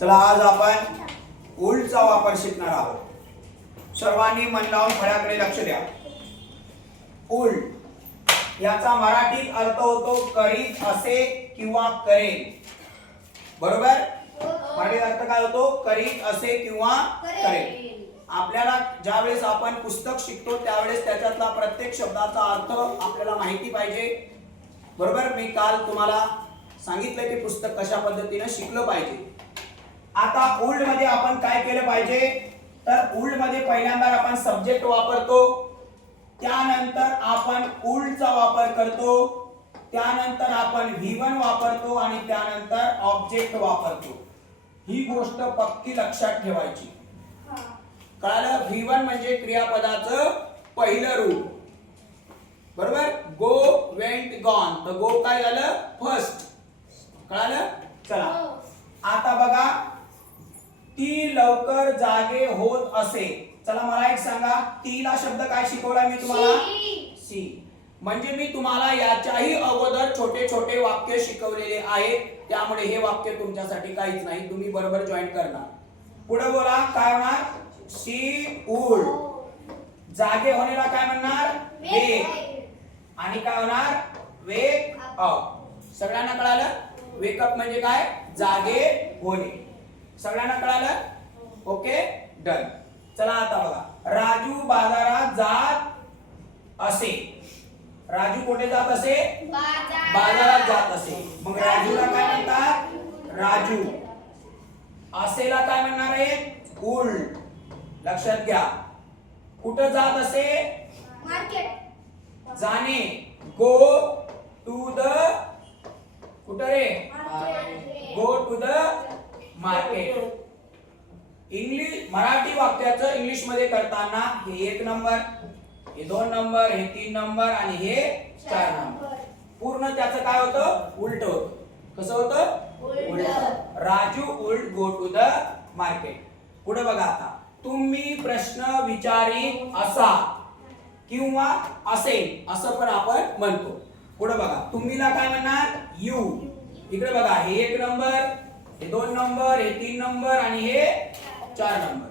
चला आज आपण ओल्डचा वापर शिकणार आहोत। सर्वांनी मन लावून फळ्याकडे लक्ष द्या। ओल्ड याचा मराठीत अर्थ होतो करीत असे किंवा करेल। बरोबर? मराठीत अर्थ काय होतो? करीत असे किंवा करेल। आपल्याला ज्यावेळेस आपण पुस्तक शिकतो त्यावेळेस त्याच्यातला प्रत्येक शब्दाचा अर्थ आपल्याला माहिती पाहिजे। बरोबर? मी काल तुम्हाला सांगितलं की पुस्तक कशा पद्धतीने शिकलं पाहिजे। आता ओल्ड मध्ये आपण काय केलं पाहिजे? तर ओल्ड मध्ये पहिल्यांदा आपण सब्जेक्ट वापरतो, त्यानंतर आपण ओल्डचा वापर करतो, त्यानंतर आपण V1 वापरतो आणि त्यानंतर ऑब्जेक्ट वापरतो। ही गोष्ट पक्की लक्षात ठेवायची। कळालं? V1 म्हणजे क्रियापदाचं पहिलं रूप। बरोबर? गो, वेंट, गॉन। तर गो काय झालं? फर्स्ट। कळालं? चला आता बघा, ती लवकर जागे होत असे। चला मला एक सांगा, तीला शब्द काय शिकवला मी तुम्हाला? सी। म्हणजे मी तुम्हाला याच्याही अगोदर छोटे छोटे वाक्य शिकवलेले आहेत, त्यामुळे हे वाक्य तुमच्यासाठी काहीच नाही, तुम्ही बरोबर जॉईन करणार। पुढे बोला, काय होणार? शी ओल्ड। जागे होण्याला काय म्हणणार? वेक। आणि काय होणार? Wake up. सगळ्यांना कळालं? वेक अप म्हणजे काय? जागे होणे। सगळ्यांना कळालं? Okay, done. चला आता बघा, राजू बाजारात जात असे। राजू कुठे जात असे? बाजारात जात असे। मग राजूला काय म्हणतात? राजू। असेला काय म्हणणार आहे? ओल्ड। लक्षात घ्या, कुठे जात असे? मार्केट। जाणे, गो टू द, कुठे रे? Go to the market. English Marathi वाक्याचं इंग्लिश मध्ये करताना हे 1 नंबर, हे 2 नंबर, हे 3 नंबर आणि हे 4 नंबर। पूर्ण त्याचं काय होतं? उलट होतं। कसं होतं? उलट। Raju would go to the market. पुढे बघा आता, तुम्ही प्रश्न विचारित असा किंवा असेल असं पण आपण म्हणतो। पुढे बघा, तुम्हीला काय म्हणणार? यू। इकडे बघा, हे 1 नंबर, हे 2 नंबर, हे 3 नंबर आणि हे 4 नंबर।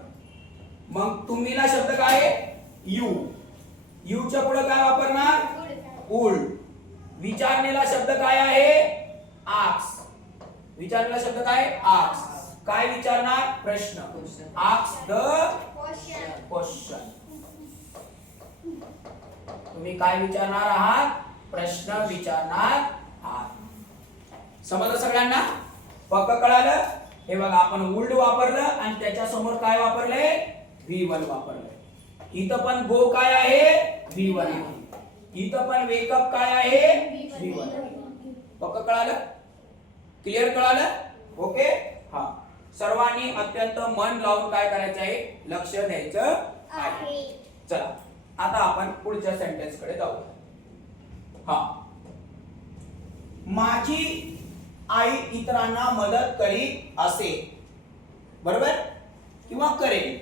मग तुम्हीला शब्द काय आहे? यू। यू च्या पुढे काय वापरणार? ओल्ड। विचारलेला शब्द काय आहे? आस्क। विचारलेला शब्द काय? आस्क। काय विचारणार? प्रश्न। Ask the question. तुम्ही काय विचारणार आहात? प्रश्न विचारणार आहात। समजलं सगळ्यांना? पक्क कळालं? हे बघा, आपण ओल्ड वापरलं आणि त्याच्या समोर काय वापरलंय? V1 वापरलंय। इथं पण गो काय आहे? V1 आहे। इथं पण वेकअप काय आहे? V1 आहे। पक्क कळालं? क्लिअर कळालं? ओके, हा। सर्वांनी अत्यंत मन लावून काय करायचं आहे? लक्ष द्यायचं आहे। चला आता आपण पुढच्या सेंटेन्स कडे जाऊ। हा, माझी आई इतरांना मदत करीत असे। बरोबर? किंवा करेल।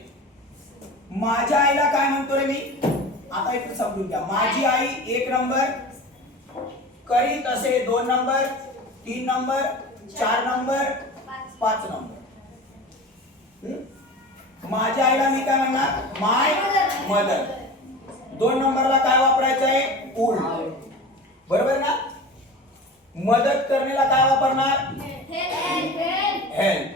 माझ्या आईला काय म्हणतो रे मी? आता इथे समजून घ्या, माझी आई 1 नंबर, करीत असे 2 नंबर, 3 नंबर, 4 नंबर, 5 नंबर। माझ्या आईला मी काय म्हणणार? माय मदर। 2 नंबरला काय वापरायचं आहे? ओल्ड। बरोबर ना? मदत करण्याला काय वापरणार? हेल्प।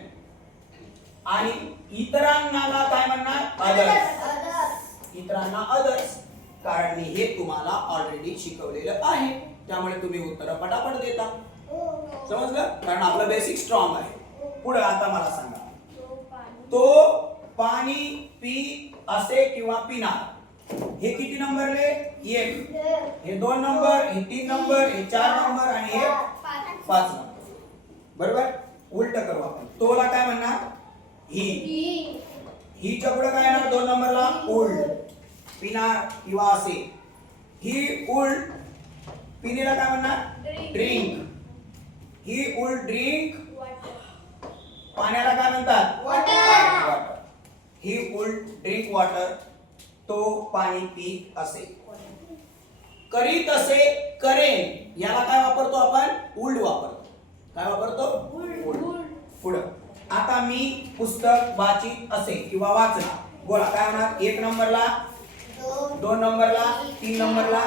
आणि इतरांना काय म्हणणार? अदर्स। इतरांना अदर्स, कारण मी हे तुम्हाला ऑलरेडी शिकवलेलं आहे, त्यामुळे तुम्ही उत्तर पटापट देता। समजलं? कारण आपलं बेसिक स्ट्रॉंग आहे। पुढे आता मला सांगा, तो पाणी पी असे किंवा पिणार। हे किती नंबरले? 1, हे 2 नंबर, हे 3 नंबर, हे 4 नंबर आणि हे 5 नंबर। बरोबर? उलट करू आपण। तोला काय म्हणणार? ही। ही च्या पुढे काय येणार? 2 नंबरला ओल्ड। पिणार किंवा असे। ही ओल्ड। पिण्याला काय म्हणणार? ड्रिंक। ही ओल्ड ड्रिंक। पाण्याला काय म्हणतात? वॉटर। ही ओल्ड ड्रिंक वॉटर। तो पाणी पीत असे। करीत असे, करेन, याला काय वापरतो आपण? ओल्ड वापरतो। काय वापरतो? ओल्ड। पुढे आता मी पुस्तक वाचित असे किंवा वाचला. बोला काय होणार? 1 नंबरला, 2 नंबरला, 3 नंबरला,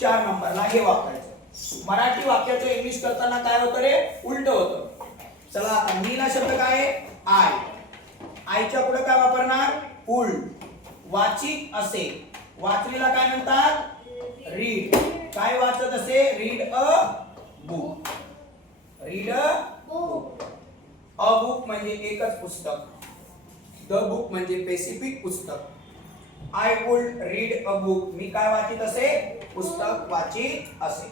4 नंबरला हे वापरायचं. मराठी वाक्याचं इंग्लिश करताना काय होतं रे? उलट होतं. चला आता मीला शब्द काय आहे? आय. आयच्या पुढे काय वापरणार? उल. वाचित असे, वाचलेला काय म्हणतात? रीड. काय वाचत असे? Read a book. Read a book. A book म्हणजे एकच पुस्तक. द बुक म्हणजे स्पेसिफिक पुस्तक. I would read a book. मी काय वाचित असे? पुस्तक वाचित असे.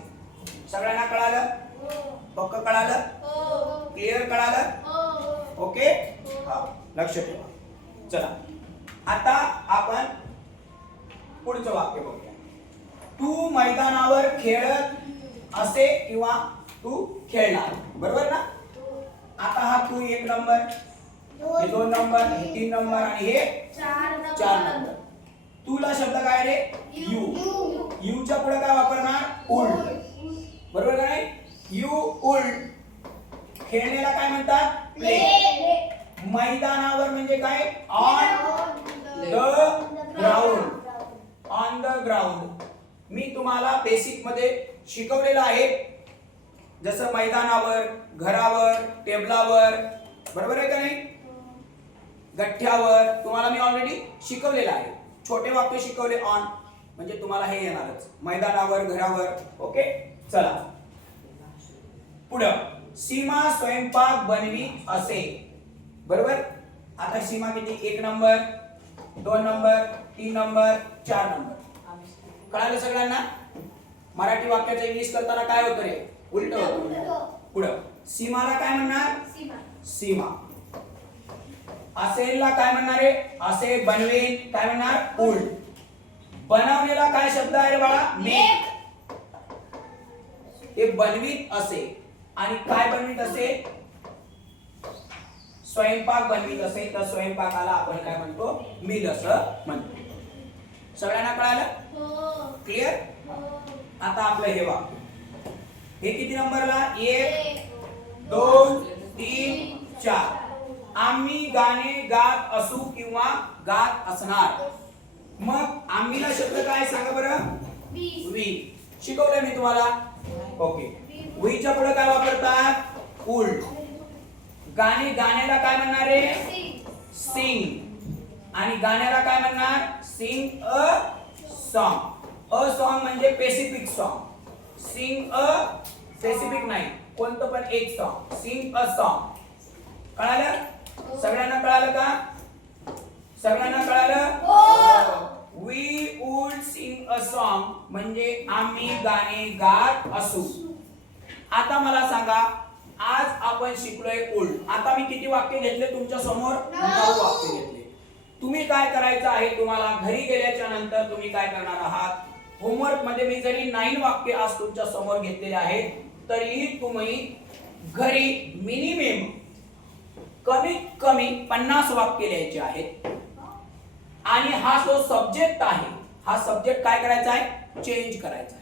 सगळ्यांना कळालं? पक्क कळालं? क्लिअर कळालं? ओके, हा लक्ष ठेवा. चला आता आपण पुढचं वाक्य बघूया. तू मैदानावर खेळत असे किंवा तू खेळणार. बरोबर ना? आता हा तू 1 नंबर, हे 2 नंबर, हे 3 नंबर आणि हे 4 नंबर. तुला शब्द काय रे? यू. यू च्या पुढे काय वापरणार? उल्ड. बरोबर का नाही? यू उल्ड. खेळण्याला काय म्हणतात? प्ले. मैदानावर म्हणजे काय? On the ground. On the ground. मी तुम्हाला बेसिक मध्ये शिकवलेलं आहे, जसं मैदानावर, घरावर, टेबलावर. बरोबर आहे का नाही? गठ्ठ्यावर तुम्हाला मी ऑलरेडी शिकवलेलं आहे. छोटे वाक्य शिकवले ऑन, म्हणजे तुम्हाला हे येणारच. मैदानावर, घरावर. ओके, चला पुढं. सीमा स्वयंपाक बनवीत असे. बरोबर. आता सीमा किती? 1 नंबर, 2 नंबर, 3 नंबर, 4 नंबर. कळालं सगळ्यांना? मराठी वाक्याचं इंग्लिश करताना काय होतं रे? उलट होतं. पुढं सीमाला काय म्हणणार? सीमा. असेलला काय म्हणणार आहे? असे. बनवेन काय म्हणणार? उल्ड. बनवलेला काय शब्द आहे रे बाळा? मेक. हे बनवीत असे. आणि काय बनवीत असे? स्वयंपाक बनवीत असे. तर स्वयंपाकाला आपण काय म्हणतो? मील असं म्हणतो. सगळ्यांना कळालं? क्लिअर? आता आपलं हे वाक्य, हे किती नंबरला? 1 2 3 4. आम्ही गाणे गात असू किंवा गात असणार. मग आम्हीला शब्द काय सांगा बरं? वी. शिकवलंय मी तुम्हाला. ओके. वीच्या पुढे काय वापरतात? उल्ड. गाणे, गाण्याला काय म्हणणार रे? सिंग. आणि गाण्याला काय म्हणणार? Sing a song. A song म्हणजे specific song. Sing a specific नाही, कोणतं पण एक सॉन्ग. Sing a song. कळालं? सगळ्यांना कळालं का? सगळ्यांना कळालं? We would sing a song म्हणजे आम्ही गाणे गात असू. आता मला सांगा, आज आपण शिकलोय उल्ड. आता मी किती वाक्य घेतले तुमच्या समोर? 9 वाक्य घेतले. तुम्ही काय करायचं आहे? तुम्हाला घरी गेल्याच्या नंतर तुम्ही काय करणार आहात? होमवर्क मध्ये मी जरी 9 वाक्य आज तुमच्या समोर घेतलेले आहेत, तरीही तुम्ही घरी मिनिमम कमीत कमी 50 वाक्य लिहायचे आहेत. आणि हा जो सब्जेक्ट आहे, हा सब्जेक्ट काय करायचा आहे? चेंज करायचा आहे.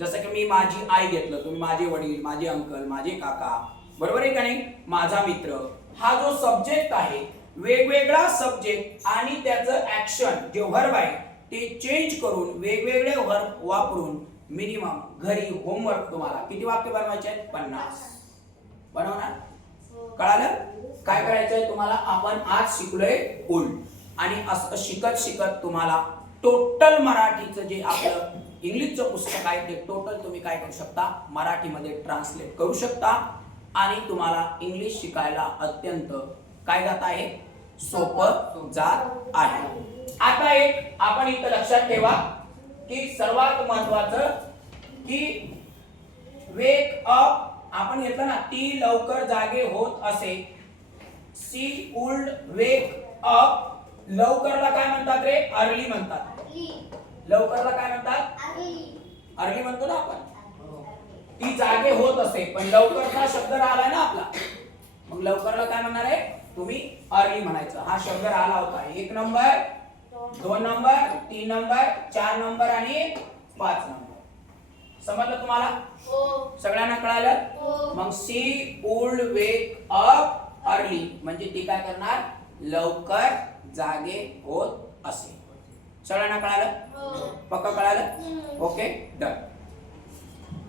जसं की मी माझी आई घेतलं, तुम्ही माझे वडील, माझे अंकल, माझे काका. बरोबर आहे का नाही? माझा मित्र. हा जो सब्जेक्ट आहे, वेगवेगळा सब्जेक्ट आणि त्याचं ऍक्शन जे व्हर्ब आहे ते चेंज करून वेगवेगळे व्हर्ब वापरून मिनिमम घरी होमवर्क तुम्हाला किती वाक्य बनवायचे आहेत? 50. बनवणार? कळालं? काय करायचंय तुम्हाला? आपण आज शिकलोय उल्ड. आणि असं शिकत शिकत तुम्हाला टोटल मराठीचं जे आपलं इंग्लिशचं पुस्तक आहे ते टोटल तुम्ही काय करू शकता? मराठीमध्ये ट्रान्सलेट करू शकता. आणि तुम्हाला इंग्लिश शिकायला अत्यंत काय जात आहे? सोपं जात आहे. आता एक आपण इथं लक्षात ठेवा की सर्वात महत्वाचं की वेक अप. आपण घेतलं ना, ती लवकर जागे होत असे. She would wake up. लवकरला काय म्हणतात रे? अर्ली म्हणतात. लवकरला काय म्हणतात? अर्ली म्हणतो ना आपण. ती जागे होत असे, पण लवकरचा शब्द राहिला ना आपला, मग लवकरला काय म्हणणार आहे? तुम्ही अर्ली म्हणायचं. हा शब्द राहिला होता. 1 नंबर, 2 नंबर, 3 नंबर, 4 नंबर आणि 5 नंबर. समजलं तुम्हाला? सगळ्यांना कळालं? मग she would wake up early म्हणजे ती काय करणार लवकर जागे होत असे. सगळ्यांना कळालं? पक्का कळालं? Okay done.